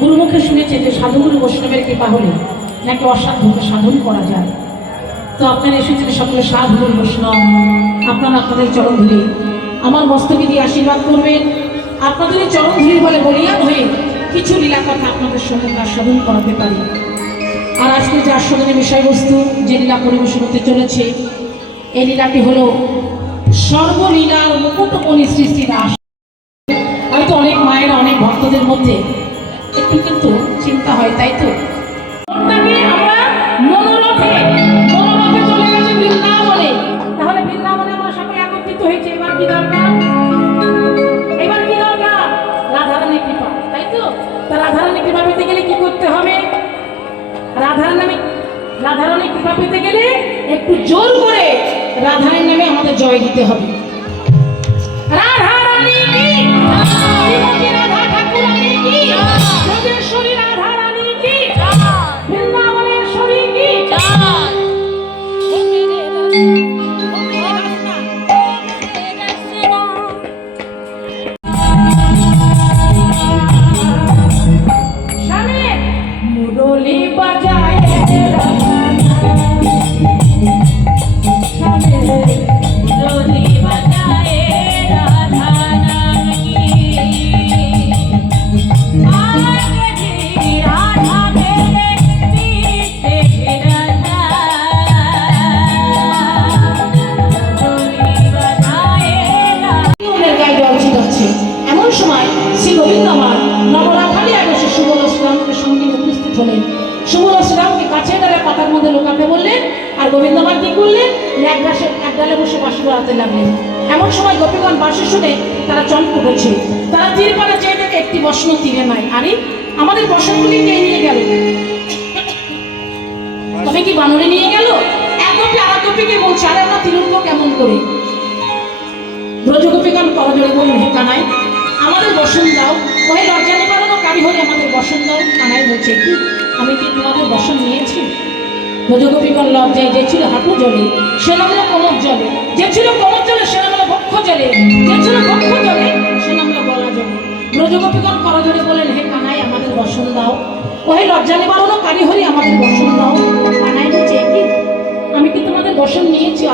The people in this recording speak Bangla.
গুরুমুখে শুনেছে যে সাধুগুরু বৈষ্ণবের কৃপা হলে নাকি অসাধ্যকে সাধন করা যায়। তো আপনারা এসেছেন সকলে সাধুগুরু বৈষ্ণব, আপনারা আপনাদের চরণ ধরে আমার মস্তকে দিয়ে আশীর্বাদ করবেন। আপনাদের চরণ ধরে বলে বলিয়ান হয়ে কিছু লীলা কথা আপনাদের সঙ্গে আস্বাদন করাতে পারি। আর আজকে যে আস্বাদনের বিষয়বস্তু যে লীলা পরিবেশন হতে চলেছে, এই লীলাটি হলো সর্বলীলার মুকুটমণি শ্রী শ্রী দাস। হয়তো অনেক মায়েরা অনেক ভক্তদের মধ্যে একটু কিন্তু চিন্তা হয়, তাই তো আমরা মনোরথে চলে গেছি বৃন্দাবনে। তাহলে বৃন্দাবনে আমরা সকলে একত্রিত হয়েছে। এবার কি দরকার? রাধারানীর কৃপা, তাই তো? তা রাধারানীর কৃপা পেতে গেলে কি করতে হবে? রাধারানীর কৃপা পেতে গেলে একটু জোর করে রাধারানীর নামে আমাদের জয় দিতে হবে। রাধারানী কি, শ্রীমতী রাধা ঠাকুরানী কি, যোগেশ্বরী রাধারানী কি, বৃন্দাবনেশ্বরী কি। মুরলী বাজায় এমন সময় শ্রী গোবিন্দ আমার নবরাখালি আগসে সুবল শ্রীরামকে সঙ্গে উপস্থিত হলেন। সুবল শ্রীরামকে কাছে ডালে পাতার মধ্যে লোকাতে বললেন, আর গোবিন্দ আমার কি করলেন? এক ডালে বসে বাঁশি বাজাতে লাগলেন। এমন সময় গোপীগণ বাঁশি শুনে তারা চমক উঠেছে। তারা তীর পাড়া চেয়ে দেখে একটি বসন তীরে নাই। আরে আমাদের বসনগুলি কে নিয়ে গেল? তবে কি বানরে নিয়ে গেল? এক গোপী আর এক গোপীকে বলছে, আরে আমরা তীর উঠবো কেমন করে? ব্রজগোপীগণ করজোড়ে বললেন, হে কানাই আমাদের বসন দাও। ওই লজ্জা নিবারণ কারি হলে আমাদের বসন দাও। কানাই বলছে, কি আমি কি তোমাদের বসন নিয়েছি? ব্রজগোপীগণ লজ্জায় যে ছিল হাঁটু জলে সে নামলো কোমর জলে, যে ছিল কোমর জলে সে নামলো বক্ষ জলে, যে ছিল বক্ষ জলে সে নামলো গলা জলে। ব্রজগোপীগণ করজোড়ে বলেন, হে কানাই আমাদের বসন দাও। ওই লজ্জা নিবারণ কারি হলে আমাদের বসন দাও। কানাই বলছে, কি আমি কি তোমাদের বসন নিয়েছি?